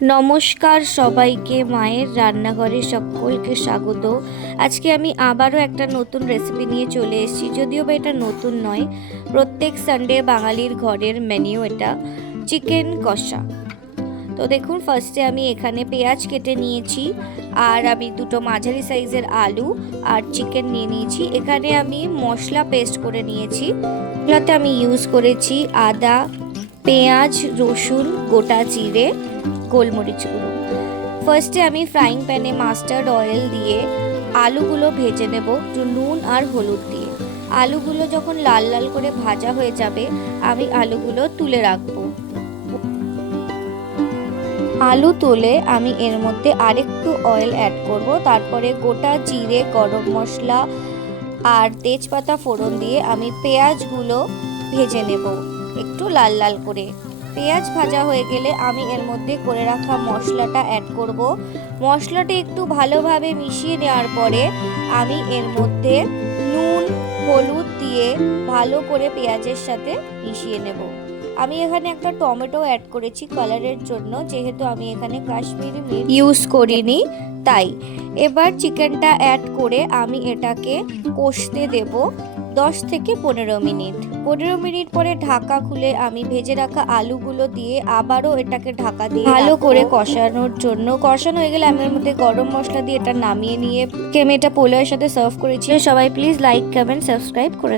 নমস্কার সবাইকে, মায়ের রান্নাঘরে সকলকে স্বাগত। আজকে আমি আবারও একটা নতুন রেসিপি নিয়ে চলে এসেছি। যদিও বা এটা নতুন নয়, প্রত্যেক সানডে বাঙালির ঘরের মেনু এটা, চিকেন কষা। তো দেখুন, ফার্স্টে আমি এখানে পেঁয়াজ কেটে নিয়েছি, আর আমি দুটো মাঝারি সাইজের আলু আর চিকেন নিয়ে নিয়েছি। এখানে আমি মশলা পেস্ট করে নিয়েছি। মশলাতে আমি ইউজ করেছি আদা, পেঁয়াজ, রসুন, গোটা জিরে, গোলমরিচ গুঁড়ো। ফার্স্টে আমি ফ্রাইং প্যানে মাস্টার্ড অয়েল দিয়ে আলুগুলো ভেজে নেব, একটু নুন আর হলুদ দিয়ে। আলুগুলো যখন লাল লাল করে ভাজা হয়ে যাবে, আমি আলুগুলো তুলে রাখবো। আলু তুলে আমি এর মধ্যে আরেকটু অয়েল অ্যাড করব। তারপরে গোটা জিরে, গরম মশলা আর তেজপাতা ফোড়ন দিয়ে আমি পেঁয়াজগুলো ভেজে নেব একটু লাল লাল করে। পেঁয়াজ ভাজা হয়ে গেলে আমি এর মধ্যে করে রাখা মশলাটা অ্যাড করব। মশলাটা একটু ভালোভাবে মিশিয়ে নেওয়ার পরে আমি এর মধ্যে নুন, হলুদ দিয়ে ভালো করে পেঁয়াজের সাথে মিশিয়ে নেব। আমি এখানে একটা টমেটো অ্যাড করেছি কালারের জন্য, যেহেতু আমি এখানে কাশ্মীরি মির্চ ইউজ করিনি তাই। এবার চিকেনটা অ্যাড করে আমি এটাকে কষতে দেব 10 থেকে 15 মিনিট। 15 মিনিট পরে ঢাকা খুলে আমি ভেজে রাখা আলুগুলো দিয়ে আবারও এটাকে ঢাকা দিয়ে ভালো করে কষানোর জন্য। কষানো হয়ে গেলে আমি এর মধ্যে গরম মশলা দিয়ে এটা নামিয়ে নিয়ে এটা পোলাওয়ের সাথে সার্ভ করেছি। সবাই প্লিজ লাইক, কমেন্ট, সাবস্ক্রাইব করে